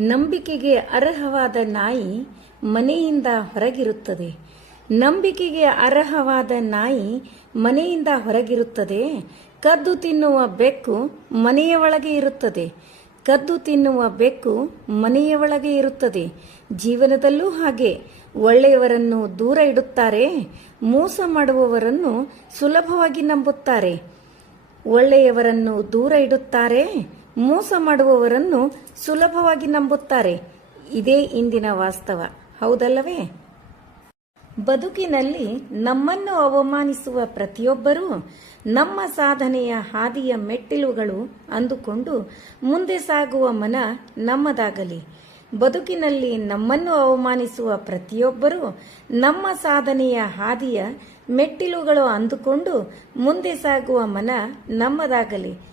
ನಂಬಿಕೆಗೆ ಅರ್ಹವಾದ ನಾಯಿ ಮನೆಯಿಂದ ಹೊರಗಿರುತ್ತದೆ. ನಂಬಿಕೆಗೆ ಅರ್ಹವಾದ ನಾಯಿ ಮನೆಯಿಂದ ಹೊರಗಿರುತ್ತದೆ. ಕದ್ದು ತಿನ್ನುವ ಬೆಕ್ಕು ಮನೆಯ ಒಳಗೆ ಇರುತ್ತದೆ. ಕದ್ದು ತಿನ್ನುವ ಬೆಕ್ಕು ಮನೆಯ ಒಳಗೆ ಇರುತ್ತದೆ. ಜೀವನದಲ್ಲೂ ಹಾಗೆ. ಒಳ್ಳೆಯವರನ್ನು ದೂರ ಇಡುತ್ತಾರೆ, ಮೋಸ ಮಾಡುವವರನ್ನು ಸುಲಭವಾಗಿ ನಂಬುತ್ತಾರೆ. ಒಳ್ಳೆಯವರನ್ನು ದೂರ ಇಡುತ್ತಾರೆ, ಮೋಸ ಮಾಡುವವರನ್ನು ಸುಲಭವಾಗಿ ನಂಬುತ್ತಾರೆ. ಇದೇ ಇಂದಿನ ವಾಸ್ತವ, ಹೌದಲ್ಲವೇ? ಬದುಕಿನಲ್ಲಿ ನಮ್ಮನ್ನು ಅವಮಾನಿಸುವ ಪ್ರತಿಯೊಬ್ಬರೂ ನಮ್ಮ ಸಾಧನೆಯ ಹಾದಿಯ ಮೆಟ್ಟಿಲುಗಳು ಅಂದುಕೊಂಡು ಮುಂದೆ ಸಾಗುವ ಮನ ನಮ್ಮದಾಗಲಿ. ಬದುಕಿನಲ್ಲಿ ನಮ್ಮನ್ನು ಅವಮಾನಿಸುವ ಪ್ರತಿಯೊಬ್ಬರೂ ನಮ್ಮ ಸಾಧನೆಯ ಹಾದಿಯ ಮೆಟ್ಟಿಲುಗಳು ಅಂದುಕೊಂಡು ಮುಂದೆ ಸಾಗುವ ಮನ ನಮ್ಮದಾಗಲಿ.